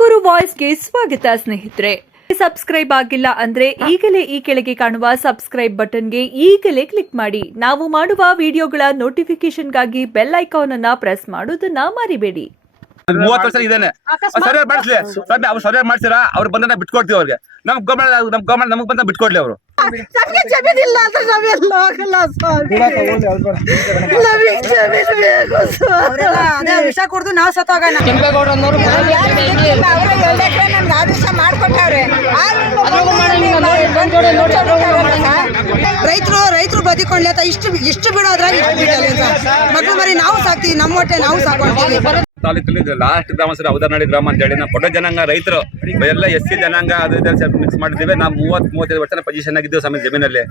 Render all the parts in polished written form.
ತುಮಕೂರು ವಾಯ್ಸ್ಗೆ ಸ್ವಾಗತ ಸ್ನೇಹಿತರೆ. ಸಬ್ಸ್ಕ್ರೈಬ್ ಆಗಿಲ್ಲ ಅಂದ್ರೆ ಈಗಲೇ ಈ ಕೆಳಗೆ ಕಾಣುವ ಸಬ್ಸ್ಕ್ರೈಬ್ ಬಟನ್ಗೆ ಈಗಲೇ ಕ್ಲಿಕ್ ಮಾಡಿ. ನಾವು ಮಾಡುವ ವಿಡಿಯೋಗಳ ನೋಟಿಫಿಕೇಶನ್ಗಾಗಿ ಬೆಲ್ ಐಕಾನ್ ಅನ್ನ ಪ್ರೆಸ್ ಮಾಡೋದನ್ನ ಮರಿಬೇಡಿ. 30 ವರ್ಷ ಇದೇನೆ ಸರ್ವೆ ಮಾಡಿಸ್ಲಿ ಅವ್ರು ಸರ್ವೆ ಮಾಡ್ಸಿರ ಅವ್ರು ಬಂದ ಬಿಟ್ಕೊಡ್ತೀವಿ ಅವ್ರಿಗೆ. ನಮ್ ಗೌರ್ಮೆಂಟ್ ನಮಗ್ ಬಂದ ಬಿಟ್ಕೊಡ್ಲಿ ಅವರು. ಜಮೀನಿಲ್ಲ ಅಂದ್ರೆ ನಾವೆಲ್ಲ ಹೋಗಲ್ಲ ಸ್ವಾಮಿ. ಅದೇ ವಿಷ ಕುಡ್ದು ನಾವು ಸತ್ತೋಗೋಣ. ಆದೇಶ ಮಾಡ್ಕೊಟ್ಟವ್ರೆ. ರೈತರು ಬದುಕೊಂಡ್ಲಿ ಅಂತ ಇಷ್ಟು ಬಿಡೋದ್ರಾಗ ಇಷ್ಟು ಬಿಡಲ್ಲ. ಮಕ್ಳು ಮರಿ ನಾವು ಸಾಕ್ತಿವಿ, ನಮ್ಮ ಹೊಟ್ಟೆ ನಾವು ಸಾಕೊಂತೀವಿ. ತಾಲೂಕಲ್ಲಿ ಲಾಸ್ಟ್ ಗ್ರಾಮ ಸರ್ ಅವಧಾನಹಳ್ಳಿ ಗ್ರಾಮ ಅಂತ ಹೇಳಿ ನಾವು ಕೊಟ್ಟ ಜನಾಂಗ ರೈತರು ಎಲ್ಲ SC ಜನಾಂಗ ಅದು ಮಿಕ್ಸ್ ಮಾಡಿದ್ದೀವಿ. ನಾವು 30-35 ವರ್ಷ ಪೊಸಿಷನ್ ಆಗಿದ್ದೀವಿ ಸ್ವಾಮಿ ಜಮೀನಲ್ಲಿ.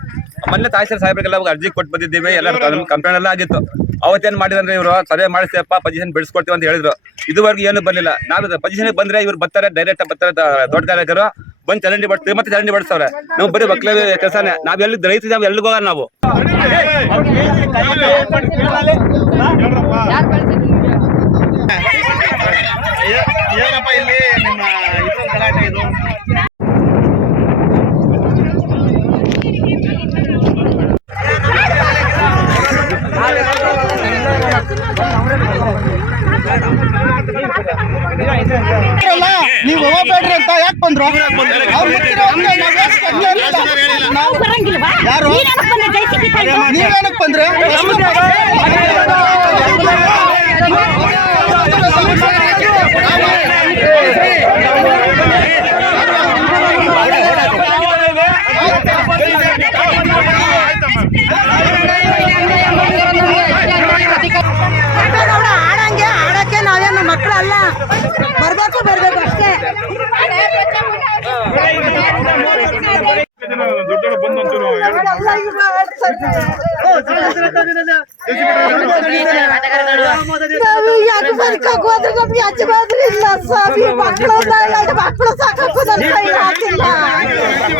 ಮೊನ್ನೆ ತಹಸೀಲ್ ಸಾಹೇಬ್ರಿಗೆಲ್ಲ ಅರ್ಜಿ ಕೊಟ್ಟು ಬಂದಿದ್ದೀವಿ. ಎಲ್ಲ ಕಂಪ್ಲೇಂಟ್ ಎಲ್ಲ ಆಗಿತ್ತು. ಅವತ್ತೇನ್ ಮಾಡಿದ್ರೆ ಇವರು ಸರ್ವೆ ಮಾಡಿಸ್ಯಪ್ಪ ಪೊಸಿಷನ್ ಬಿಡಿಸ್ಕೊಡ್ತೀವಿ ಅಂತ ಹೇಳಿದ್ರು. ಇದುವರೆಗೂ ಏನು ಬಂದಿಲ್ಲ. ನಾವು ಪೊಸಿಷನ್ ಬಂದ್ರೆ ಇವ್ರು ಬರ್ತಾರೆ, ಡೈರೆಕ್ಟ್ ಬರ್ತಾರೆ ತೋಟಗಾರಿಕರು ಬಂದು ಚರಂಡಿ ಬಡ್ತೀವಿ, ಮತ್ತೆ ಚರಂಡಿ ಬಡಿಸ್ತವ್ರೆ. ನಾವು ಬರೀ ಮಕ್ಳ ಕೆಲಸನೇ. ನಾವ್ ಎಲ್ಲಿ ರೈತರು ನಾವು ಎಲ್ಲಿಗೆ ಹೋಗೋಣ ನಾವು. ಏನಪ್ಪ ಇಲ್ಲಿ ನಿಮ್ಮ ಗಲಾಟೆ ಇದು? ನೀವು ಹೋಗ್ಬೇಡ್ರಿ ಅಂತ ಯಾಕೆ ಬಂದ್ರು? ಯಾರು ನೀವೇನಕ್ಕೆ ಬಂದ್ರೆ? ಆಡಕ್ಕೆ ನಾವೇನು ಮಕ್ಕಳಲ್ಲ. ಬರ್ಬೇಕು ಅಷ್ಟೇ. ಯಾಕೆ ಬದುಕೋದ್ರೆ ನಮ್ಗೆ ಯಜಮಾನ್ರು ಇಲ್ಲ ಸ್ವಾಮಿ. ಮಕ್ಕಳು ಸಾಕಾಕೋದಲ್ಲ ಹಾಕಿಲ್ಲ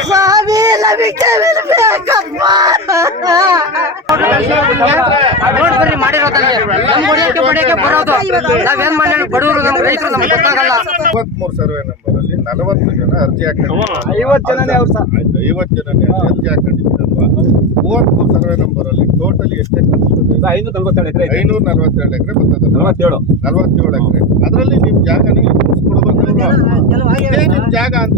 ಸ್ವಾಮಿ. ನಮಗೆ ಬೇಕಪ್ಪ. ನಾವೇನ್ ಮಾಡಿ ಬಡವರು ನಮ್ಮ ರೈತರು ನಮ್ಗೆ ಗೊತ್ತಾಗಲ್ಲ. 53 ಸರ್ವೆ ನಂಬರ್ ಅಲ್ಲಿ 40 ಜನ ಅರ್ಜಿ ಹಾಕೊಂಡಿದ್ದಾರೆ. 50 ಜನನೇ ಅರ್ಜಿ ಹಾಕೊಂಡಿದ್ದಾರಲ್ವಾ? 33 ಸರ್ವೆ ನಂಬರ್ ಅಲ್ಲಿ ಟೋಟಲಿ ಎಷ್ಟೇ ಖರ್ಚುತ್ತದೆ? 547 ಎಕರೆ ಬರ್ತದೆ. 47 ಎಕರೆ. ಅದರಲ್ಲಿ ನಿಮ್ ಜಾಗ ನೀವು ಕೊಡ್ಬೇಕು. ಇದೇ ನಿಮ್ ಜಾಗ ಅಂತ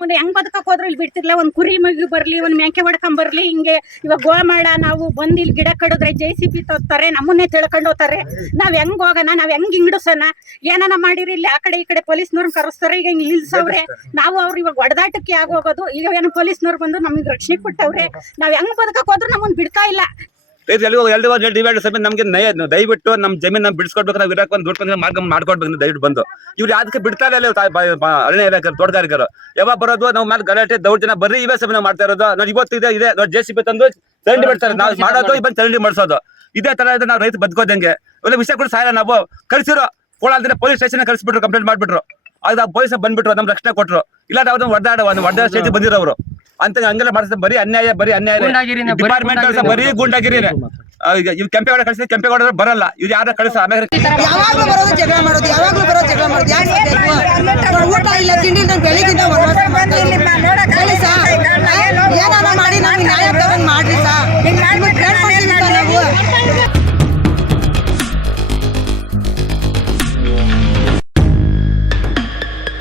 ಮುಂದೆ ಹೆಂಗ್ ಬದುಕಕ್ ಹೋದ್ರೆ ಇಲ್ಲಿ ಬಿಡ್ತಿರ್ಲಿಲ್ಲ. ಒಂದ್ ಕುರಿ ಮಗಿ ಬರ್ಲಿ, ಒಂದ್ ಮ್ಯಾಂಕೆ ಹೊಡ್ಕೊಂಡ್ ಬರ್ಲಿ. ಹಿಂಗೆ ಇವಾಗ ಗೋಮಾಳ ನಾವು ಬಂದ್ ಇಲ್ಲಿ ಗಿಡ ಕಡಿದ್ರೆ JCB ತೋತಾರೆ, ನಮ್ಮನ್ನೇ ತಿಳ್ಕೊಂಡು ಹೋಗ್ತಾರೆ. ನಾವ್ ಹೆಂಗ್ ಹೋಗೋಣ? ನಾವ್ ಹೆಂಗ್ ಹಿಂಗಡ್ಸೋಣ? ಏನಾನ ಮಾಡಿರಿ ಇಲ್ಲಿ ಆ ಕಡೆ ಈ ಕಡೆ ಪೊಲೀಸ್ನವ್ರನ್ನ ಕರೆಸ್ತಾರೆ. ಈಗ ಹಿಂಗ್ ನಿಲ್ಸವ್ರೆ. ನಾವು ಅವ್ರು ಇವಾಗ ಒಡದಾಟಕ್ಕೆ ಆಗೋಗೋದು. ಈಗ ಏನು ಪೊಲೀಸ್ನವ್ರು ಬಂದು ನಮಗೆ ರಕ್ಷಣೆ ಕೊಟ್ಟವ್ರೆ. ನಾವ್ ಹೆಂಗ್ ಬದುಕಕ್ ಹೋದ್ರು ನಮ್ಮನ್ನ ಬಿಡ್ತಾ ಇಲ್ಲ. ನಮ್ಗೆ ದಯವಿಟ್ಟು ನಮ್ ಜಮೀನ್ ನಮ್ ಬಿಡಿಸ್ಕೊಡ್ಬೇಕು. ನಾವು ಇರಕ್ ಒಂದು ದುಡ್ಡು ಮಾಡ್ಕೊಡ್ಬೇಕು ದಯವಿಟ್ಟು ಬಂದು. ಇವ್ರು ಅದಕ್ಕೆ ಬಿಡ್ತಾ ಇಲ್ಲ. ಅರಣ್ಯ ಇಲಾಖೆ ತೋಟಗಾರಿಕರು ಯಾವಾಗ ಬರೋದು ನಾವು ಮೇಲೆ ಗಲಾಟೆ ದೌರ್ಜನ್ಯ ಬರ್ರಿ ಇವೇ ಸಮಯ ಮಾಡ್ತಾ ಇರೋದು. ನಾವು ಇವತ್ತು ಇದೆ JCB ತಂದು ಚರಂಡಿ ಬಿಡ್ತಾರೆ. ನಾವು ಮಾಡೋದು ಬಂದು ಚರಂಡಿ ಮಾಡಿಸೋದು. ಇದೇ ತರ ಇದೆ. ನಾವು ರೈತ ಬದುಕೋದಂಗೆ ಒಳ್ಳೆ ವಿಷಯ ಕೂಡ ಸಾಯ. ನಾವು ಕಳಿಸಿರೋ ಕೋಲಾರದಿಂದ ಪೊಲೀಸ್ ಸ್ಟೇಷನ್ ಕಳಿಸ್ಬಿಟ್ರು, ಕಂಪ್ಲೇಂಟ್ ಮಾಡ್ಬಿಟ್ರು. ಆಗ ಪೊಲೀಸ್ ಬಂದ್ಬಿಟ್ರು, ನಮ್ ರಕ್ಷಣೆ ಕೊಟ್ರು. ಇಲ್ಲ ನಾವು ಒಡ್ಡಾಡ ಸ್ಟೇಜ್ ಬಂದಿರೋರು ಅಂತ ಹಂಗೆಲ್ಲ ಮಾಡಿಸ್ತಾರೆ. ಬರೀ ಅನ್ಯಾಯ ಡಿಪಾರ್ಟ್ಮೆಂಟ್ ಬರೀ ಗುಂಡಾಗಿರಿ. ಇವ್ ಕೆಂಪೇಗೌಡ ಕಳಿಸಿದ್ರೆ ಕೆಂಪೇಗೌಡ ಬರಲ್ಲ. ಇವ್ರು ಯಾರು ಕಳಿಸ ಯಾವಾಗ್ಲೂ ಬರೋದು ಜಗಳ ಮಾಡೋದು. ಊಟ ಇಲ್ಲ, ತಿಂಡಿ ಇಲ್ಲ, ಬೆಳಿಗ್ಗೆ ಏನಾನ ಮಾಡಿ